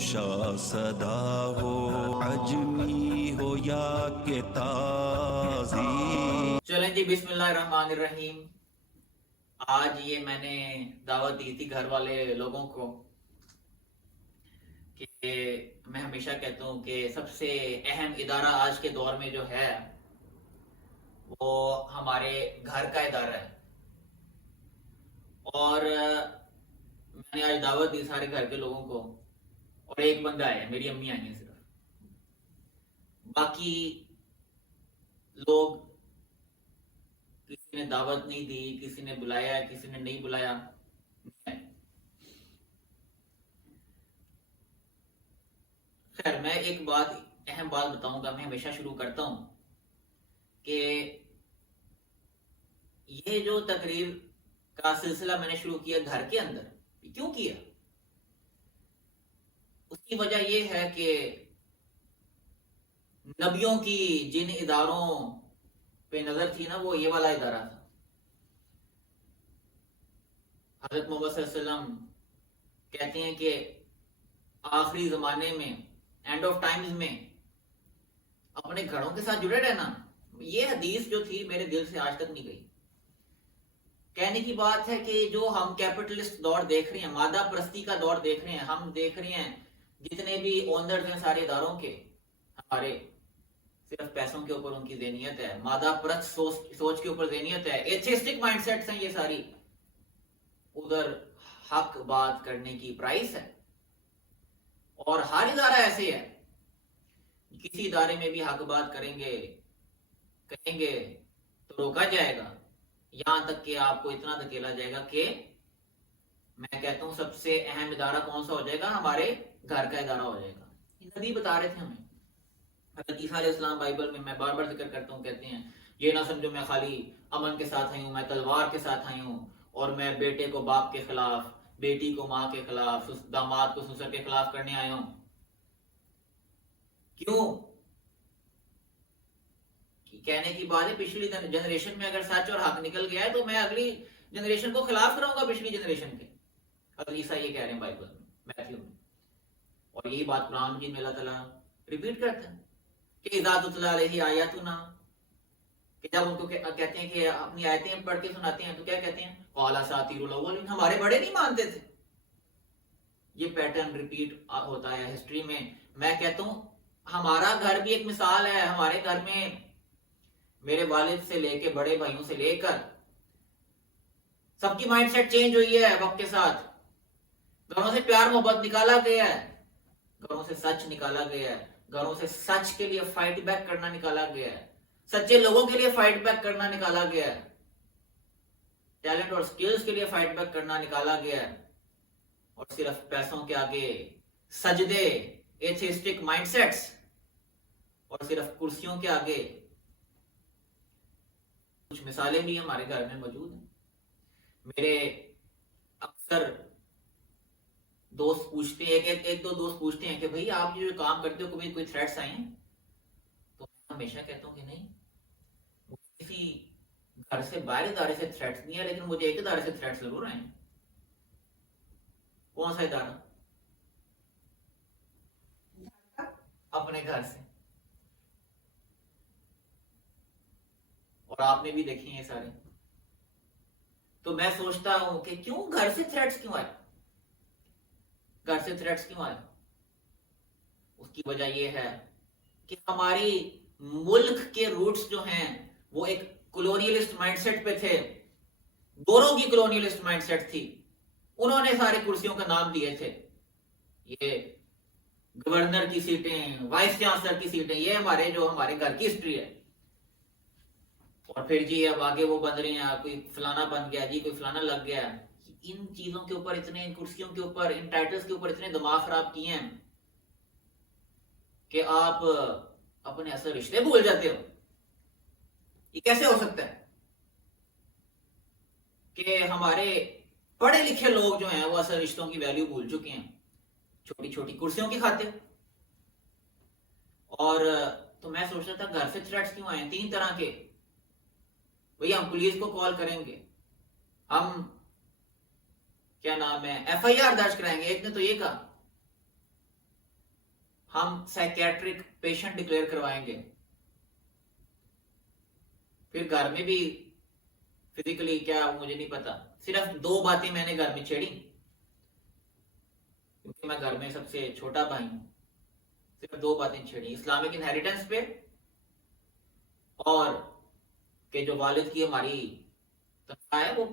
گشا صدا ہو، عجمی ہو یا کہ تازی۔ چلیں جی، بسم اللہ الرحمن الرحیم۔ آج یہ میں نے دعوت دی تھی گھر والے لوگوں کو کہ میں ہمیشہ کہتا ہوں کہ سب سے اہم ادارہ آج کے دور میں جو ہے وہ ہمارے گھر کا ادارہ ہے۔ اور میں نے آج دعوت دی سارے گھر کے لوگوں کو، اور ایک بندہ ہے، میری امی آئی ہیں صرف، باقی لوگ کسی نے دعوت نہیں دی، کسی نے بلایا، کسی نے نہیں بلایا۔ خیر، میں ایک اہم بات بتاؤں گا، میں ہمیشہ شروع کرتا ہوں کہ یہ جو تقریر کا سلسلہ میں نے شروع کیا گھر کے اندر، کیوں کیا؟ اس کی وجہ یہ ہے کہ نبیوں کی جن اداروں پہ نظر تھی نا، وہ یہ والا ادارہ تھا۔ حضرت محمد صلی اللہ علیہ وسلم کہتے ہیں کہ آخری زمانے میں، اینڈ آف ٹائمز میں، اپنے گھروں کے ساتھ جڑے رہنا۔ یہ حدیث جو تھی میرے دل سے آج تک نہیں گئی۔ کہنے کی بات ہے کہ جو ہم کیپٹلسٹ دور دیکھ رہے ہیں، مادہ پرستی کا دور دیکھ رہے ہیں، ہم دیکھ رہے ہیں جتنے بھی اونرز ہیں سارے اداروں کے، ہمارے صرف پیسوں کے اوپر ان کی ذہنیت ہے، مادہ پرست سوچ کے اوپر ذہنیت ہے، ایتھیسٹک مائنڈ سیٹس ہیں یہ ساری۔ ادھر حق بات کرنے کی پرائس ہے، اور ہر ادارہ ایسے ہے، کسی ادارے میں بھی حق بات کریں گے، کہیں گے تو روکا جائے گا، یہاں تک کہ آپ کو اتنا دھکیلا جائے گا کہ میں کہتا ہوں سب سے اہم ادارہ کون سا ہو جائے گا؟ ہمارے گھر کا ادارہ ہو جائے گا۔ نبی بتا رہے تھے ہمیں، حضرت عیسیٰ علیہ السلام بائبل میں بار بار ذکر کرتا ہوں، کہتے ہیں یہ نہ سمجھو میں خالی امن کے ساتھ آئی ہوں، میں تلوار کے ساتھ آئی ہوں، اور میں بیٹے کو باپ کے خلاف، بیٹی کو ماں کے خلاف، داماد کو سسر کے خلاف کرنے آیا ہوں۔ کیوں؟ کہنے کی بات ہے پچھلی جنریشن میں اگر سچ اور حق نکل گیا ہے تو میں اگلی جنریشن کو خلاف کراؤں گا پچھلی جنریشن کے۔ حضرت عیسیٰ یہ کہہ رہے ہیں بائبل میں، میتھیو میں، اور یہی بات قرآن مجید میں اللہ تعالیٰ ریپیٹ کرتا ہے کہ اذا تتلی علیہ آیاتنا، کہ جب ان کو کہتے ہیں کہ اپنی آیتیں پڑھ کے سناتے ہیں تو کیا کہتے ہیں؟ قال اساطیر الاولین، ہمارے بڑے نہیں مانتے تھے۔ یہ پیٹرن ریپیٹ ہوتا ہے ہسٹری میں۔ میں کہتا ہوں ہمارا گھر بھی ایک مثال ہے۔ ہمارے گھر میں میرے والد سے لے کے بڑے بھائیوں سے لے کر سب کی مائنڈ سیٹ چینج ہوئی ہے وقت کے ساتھ۔ گھروں سے پیار محبت نکالا گیا ہے، گھروں سے سچ نکالا گیا ہے، گھروں سے سچ کے لیے فائٹ بیک کرنا نکالا گیا ہے، سچے لوگوں کے لیے فائٹ بیک کرنا نکالا گیا ہے، ٹیلنٹ اور سکلز کے لیے فائٹ بیک کرنا نکالا گیا ہے، اور صرف پیسوں کے آگے سجدے، ایتھیسٹک مائنڈ سیٹس، اور صرف کرسیوں کے آگے۔ کچھ مثالیں بھی ہمارے گھر میں موجود ہیں۔ میرے اکثر دوست پوچھتے ہیں، ایک دو دوست پوچھتے ہیں کہ بھئی آپ جو کام کرتے ہو کوئی تھریٹس آئے ہیں؟ تو میں ہمیشہ کہتا ہوں کہ نہیں، کسی گھر سے باہر ادارے سے تھریٹس نہیں ہے، لیکن مجھے ایک ادارے سے تھریٹس ضرور آئے ہیں۔ کون سا ادارہ؟ اپنے گھر سے۔ اور آپ نے بھی دیکھیں یہ سارے۔ تو میں سوچتا ہوں کہ کیوں گھر سے تھریٹس کیوں آئے؟ گھر سے تھریٹس کیوں آئے؟ اس کی وجہ یہ ہے کہ ہماری ملک کے روٹس جو ہیں وہ ایک کولونیلسٹ مائنڈ سیٹ پہ تھے، گوروں کی کولونیلسٹ مائنڈ سیٹ تھی۔ انہوں نے سارے کرسیوں کا نام دیے تھے، یہ گورنر کی سیٹیں، وائس چانسلر کی سیٹیں، یہ ہمارے گھر کی ہسٹری ہے۔ اور پھر جی اب آگے وہ بن رہے ہیں، کوئی فلانا بن گیا جی، کوئی فلانا لگ گیا۔ ان چیزوں کے اوپر اتنے، ان کرسیوں کے اوپر، ان ٹائٹلز کے اوپر اتنے دماغ خراب کیے ہیں کہ آپ اپنے اصل رشتے بھول جاتے ہو۔ یہ کیسے ہو سکتا ہے کہ ہمارے پڑھے لکھے لوگ جو ہیں وہ اصل رشتوں کی ویلیو بھول چکے ہیں چھوٹی چھوٹی کرسیوں کی خاطر؟ اور تو میں سوچ رہا تھا گھر سے تھریٹس کیوں آئے؟ 3 طرح کے۔ بھئی ہم پولیس کو کال کریں گے، ہم کیا نام ہے ایف آئی آر درج کرائیں گے۔ ایک نے تو یہ کہا ہم سائکیٹرک پیشنٹ ڈکلیئر کروائیں گے. پھر گھر میں بھی فزیکلی کیا مجھے نہیں پتا, صرف 2 باتیں میں نے گھر میں چھیڑی, کیونکہ میں گھر میں سب سے چھوٹا بھائی ہوں. صرف 2 باتیں چھیڑی, اسلامک انہیریٹنس پہ, اور کہ جو والد کی ہماری تنخواہ ہے وہ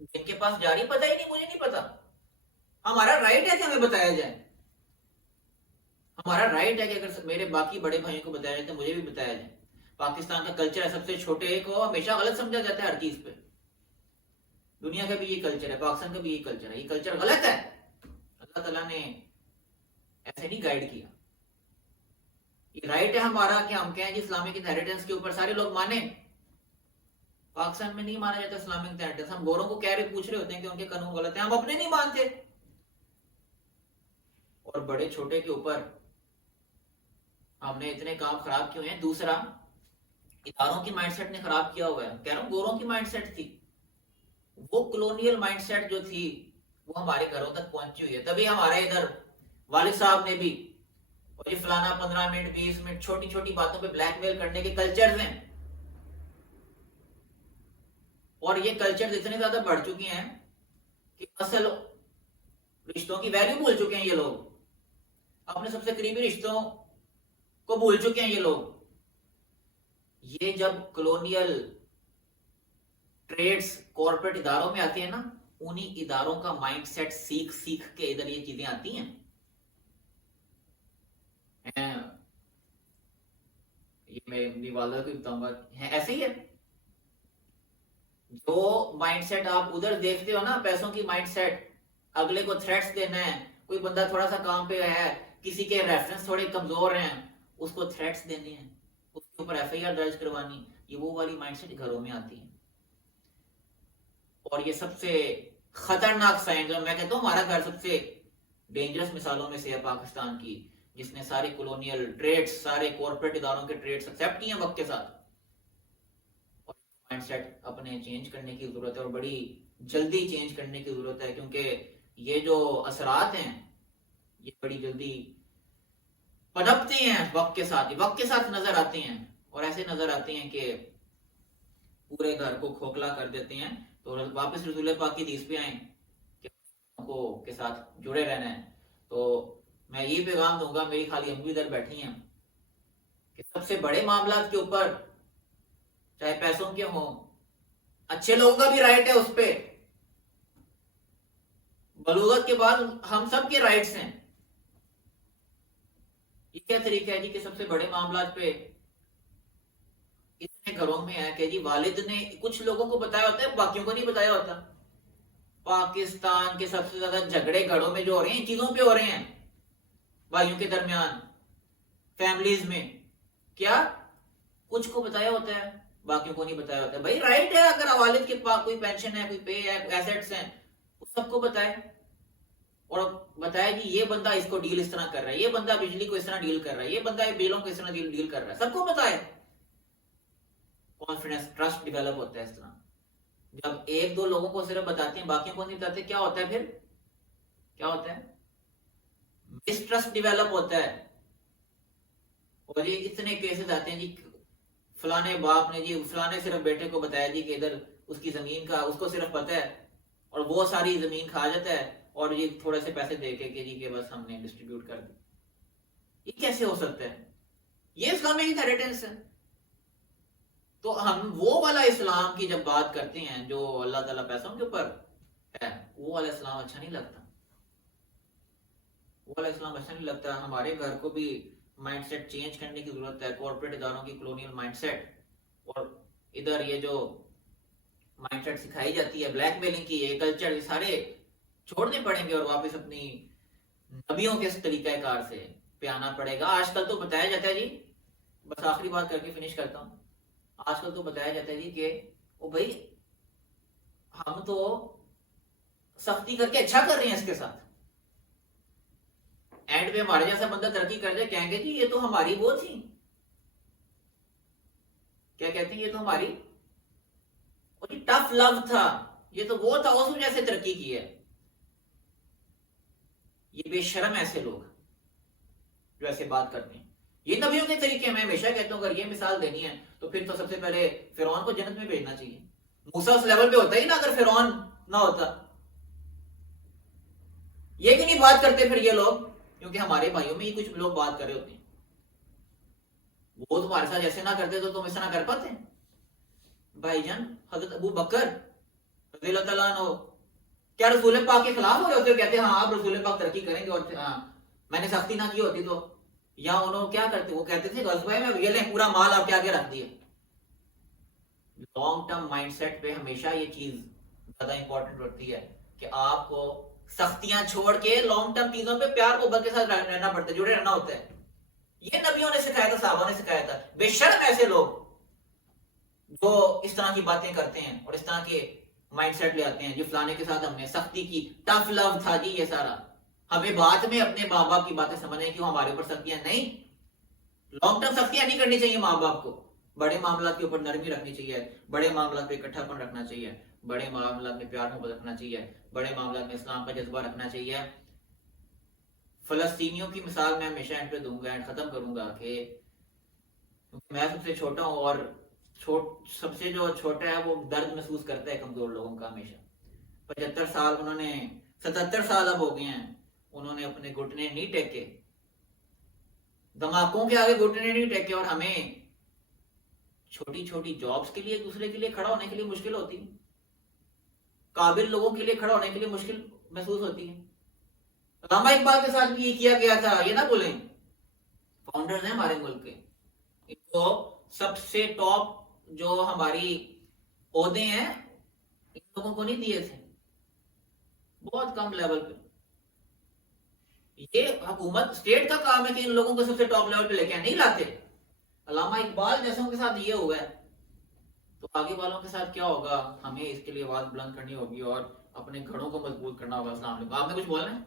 جن کے پاس جاری, پتہ ہی نہیں, مجھے نہیں پتا. ہمارا رائٹ ہے کہ ہمیں بتایا جائے, ہمارا رائٹ ہے کہ اگر میرے باقی بڑے بھائیوں کو بتایا جائے تو مجھے بھی بتایا جائے. پاکستان کا کلچر ہے سب سے چھوٹے کو ہمیشہ غلط سمجھا جاتا ہے ہر چیز پہ. دنیا کا بھی یہ کلچر ہے, پاکستان کا بھی یہ کلچر ہے. یہ کلچر غلط ہے. اللہ تعالیٰ نے ایسے نہیں گائیڈ کیا. یہ رائٹ ہے ہمارا کہ ہم کہیں جی اسلامک انہیریٹنس کے اوپر سارے لوگ مانیں. پاکستان میں نہیں مانا جاتا اسلامک انہیریٹنس. ہم گوروں کو کہہ رہے پوچھ رہے ہوتے ہیں کہ ان کے قانون غلط ہیں, ہم اپنے نہیں مانتے. اور بڑے چھوٹے کے اوپر ہم نے اتنے کام خراب کیے ہیں. دوسرا, اداروں کی مائنڈ سیٹ نے خراب کیا ہوا ہے. کہہ رہا ہوں گوروں کی مائنڈ سیٹ تھی, وہ کلونیل مائنڈ سیٹ جو تھی وہ ہمارے گھروں تک پہنچی ہوئی ہے. تبھی ہمارے ادھر والد صاحب نے بھی, اور یہ فلانا 15 منٹ 20 منٹ چھوٹی چھوٹی باتوں پہ بلیک میل کرنے کے کلچرز ہیں. اور یہ کلچرز اتنے زیادہ بڑھ چکی ہیں کہ اصل رشتوں کی ویلیو بھول چکے ہیں یہ لوگ. اپنے سب سے قریبی رشتوں کو بھول چکے ہیں یہ لوگ. یہ جب کلونیل ٹریڈز کارپوریٹ اداروں میں آتے ہیں نا, انہی اداروں کا مائنڈ سیٹ سیکھ سیکھ کے ادھر یہ چیزیں آتی ہیں. یہ میں اپنی والدہ کو بتاؤں گا, ایسے ہی ہے. جو مائنڈ سیٹ آپ ادھر دیکھتے ہو نا, پیسوں کی مائنڈ سیٹ, اگلے کو تھریٹس دینا ہے. کوئی بندہ تھوڑا سا کام پہ ہے, کسی کے ریفرنس تھوڑے کمزور ہیں, اس کو تھریٹس دینے ہیں, اس کے اوپر ایف آئی آر درج کروانی. یہ وہ والی مائنڈ سیٹ گھروں میں آتی ہے. اور یہ سب سے خطرناک سائن, جو میں کہتا ہوں ہمارا گھر سب سے ڈینجرس مثالوں میں سے ہے پاکستان کی, جس نے سارے کلونیل ٹریڈز, سارے کارپوریٹ اداروں کے ٹریڈز ایکسیپٹ کیے ہیں وقت کے ساتھ. اور مائنڈ سیٹ اپنے چینج کرنے کی ضرورت ہے, اور بڑی جلدی چینج کرنے کی ضرورت ہے, کیونکہ یہ جو اثرات ہیں یہ بڑی جلدی پنپتے ہیں وقت کے ساتھ, وقت کے ساتھ نظر آتے ہیں, اور ایسے نظر آتے ہیں کہ پورے گھر کو کھوکھلا کر دیتے ہیں. تو واپس رسول پاک کی حدیث پہ آئیں کہ کو کے ساتھ جڑے رہنا ہے. تو میں یہ پیغام دوں گا, میری خالی امی ادھر بیٹھی ہیں, کہ سب سے بڑے معاملات کے اوپر, چاہے پیسوں کے ہوں, اچھے لوگوں کا بھی رائٹ ہے اس پہ. بلوغت کے بعد ہم سب کے رائٹس ہیں. یہ کیا طریقہ ہے جی کہ سب سے بڑے معاملات پہ اتنے گھروں میں ہے کہ جی والد نے کچھ لوگوں کو بتایا ہوتا ہے, باقیوں کو نہیں بتایا ہوتا. پاکستان کے سب سے زیادہ جھگڑے گھروں میں جو ہو رہے ہیں, چیزوں پہ ہو رہے ہیں, بھائیوں کے درمیان, فیملیز میں. کیا کچھ کو بتایا ہوتا ہے, باقیوں کو نہیں بتایا ہوتا ہے. بھائی رائٹ ہے, اگر والد کے پاس کوئی پینشن ہے, کوئی پے ہے, ایسیٹس ہیں, اس سب کو بتائے, اور بتایا جی یہ بندہ اس کو ڈیل اس طرح کر رہا ہے, یہ بندہ بجلی کو اس طرح ڈیل کر رہا ہے, یہ بندہ بلوں کو اس طرح ڈیل کر رہا ہے. سب کو بتائے. کانفیڈنس, ٹرسٹ ڈیولپ ہوتا ہے اس طرح. جب 1-2 لوگوں کو صرف بتاتے ہیں, باقیوں کو نہیں بتاتے, کیا ہوتا ہے پھر؟ کیا ہوتا ہے؟ مسٹرسٹ ڈیولپ ہوتا ہے. اور یہ اتنے کیسز آتے ہیں جی, فلانے باپ نے جی فلانے صرف بیٹے کو بتایا جی کہ ادھر اس کی زمین کا اس کو صرف پتہ ہے, اور وہ ساری زمین کھا جاتا ہے, اور یہ تھوڑے سے پیسے دے کے کہ جی کہ بس ہم نے ڈسٹریبیوٹ کر دی. یہ کیسے ہو سکتا ہے؟ یہ اسلامک انہیریٹنس ہے. تو ہم وہ والا اسلام کی جب بات کرتے ہیں جو اللہ تعالیٰ پیسوں کے اوپر ہے, وہ والا اسلام اچھا نہیں لگتا. وہ والا اسلام اچھا نہیں لگتا. ہمارے گھر کو بھی مائنڈ سیٹ چینج کرنے کی ضرورت ہے, کارپوریٹ اداروں کی کلونیل مائنڈ سیٹ, اور ادھر یہ جو مائنڈ سیٹ سکھائی جاتی ہے بلیک میلنگ کی, یہ کلچر, یہ سارے چھوڑنے پڑیں گے, اور واپس اپنی نبیوں کے طریقہ کار سے پہ آنا پڑے گا. آج کل تو بتایا جاتا ہے جی, بس آخری بات کر کے فنش کرتا ہوں, آج کل تو بتایا جاتا ہے جی کہ او بھائی ہم تو سختی کر کے اچھا کر رہے ہیں اس کے ساتھ, اینڈ پہ ہمارے جیسا بندہ ترقی کر جائے, کہیں گے جی یہ تو ہماری وہ تھی, کیا کہتے ہیں, یہ تو ہماری ٹف لو تھا, یہ تو وہ تھا, اس وجہ سے ترقی کی ہے. یہ بے شرم ایسے لوگ, جو ایسے بات کرتے ہیں. یہ نبیوں کے طریقے ہیں. میں ہمیشہ کہتا ہوں اگر یہ مثال دینی ہے تو پھر تو سب سے پہلے فرعون کو جنت میں بھیجنا چاہیے. موسیٰ اس لیول پہ ہوتا ہی نا اگر فرعون نہ ہوتا. یہ کہ نہیں بات کرتے پھر یہ لوگ, کیونکہ ہمارے بھائیوں میں یہ کچھ لوگ بات کر رہے ہوتے ہیں. وہ تمہارے ساتھ ایسے نہ کرتے تو تم ایسا نہ کر پاتے. بھائی جان حضرت ابو بکر رضی اللہ تعالیٰ عنہ کیا رسول پاک کے خلاف ہو رہے ہوتے, کہتے ہیں ہاں آپ رسول پاک ترقی کریں گے اور میں نے سختی نہ کی ہوتی تو, یا انہوں کیا کرتے, وہ کہتے تھے غزوہ میں یہ لیں پورا مال آپ کے آگے رکھ دیے. لانگ ٹرم مائنڈ سیٹ پہ ہمیشہ یہ چیز زیادہ امپورٹنٹ ہوتی ہے کہ آپ کو سختیاں چھوڑ کے لانگ ٹرم چیزوں پہ پیار محبت کے ساتھ رہنا پڑتا ہے, جڑے رہنا ہوتا ہے. یہ نبیوں نے سکھایا تھا, صحابہ نے سکھایا تھا. بے شرم ایسے لوگ جو اس طرح کی باتیں کرتے ہیں اور اس طرح کے مائنڈ سیٹ لے آتے ہیں جو فلانے کے ساتھ ہم نے سختی کی, ٹف لو تھا جی یہ سارا. ہمیں بعد میں اپنے ماں باپ کی باتیں سمجھیں کہ ہمارے اوپر سختیاں نہیں, لانگ ٹرم سختیاں نہیں کرنی چاہیے ماں باپ کو. بڑے معاملات کے اوپر نرمی رکھنی چاہیے, بڑے معاملات پہ اکٹھا پن رکھنا چاہیے, بڑے معاملات میں پیار محبت رکھنا چاہیے, بڑے معاملات میں اسلام کا جذبہ رکھنا چاہیے. فلسطینیوں کی مثال میں ہمیشہ اینڈ پہ دوں گا, اینڈ ختم کروں گا کہ میں سب سے چھوٹا ہوں اور سب سے جو چھوٹا ہے وہ درد محسوس کرتا ہے کمزور لوگوں کا ہمیشہ. 75 سال انہوں نے, 77 سال اب ہو گئے ہیں, انہوں نے اپنے گھٹنے نہیں ٹیکے, دھماکوں کے آگے گھٹنے نہیں ٹیکے. اور ہمیں چھوٹی چھوٹی جابز کے لیے دوسرے کے لیے کھڑا ہونے کے لیے مشکل ہوتی ہے, قابل لوگوں کے لیے کھڑا ہونے کے لیے مشکل محسوس ہوتی ہے. علامہ اقبال کے ساتھ بھی یہ کیا گیا تھا, یہ نہ بولیں. فاؤنڈرز ہیں ہمارے ملک کے, ان کو سب سے ٹاپ جو ہماری عہدے ہیں ان لوگوں کو نہیں دیے تھے, بہت کم لیول پہ. یہ حکومت اسٹیٹ کا کام ہے کہ ان لوگوں کو سب سے ٹاپ لیول پہ لے کے نہیں لاتے. علامہ اقبال جیسوں کے ساتھ یہ ہوا ہے تو آگے والوں کے ساتھ کیا ہوگا. ہمیں اس کے لیے آواز بلند کرنی ہوگی اور اپنے گھروں کو مضبوط کرنا ہوگا. السلام علیکم. آپ نے کچھ بولنا ہے؟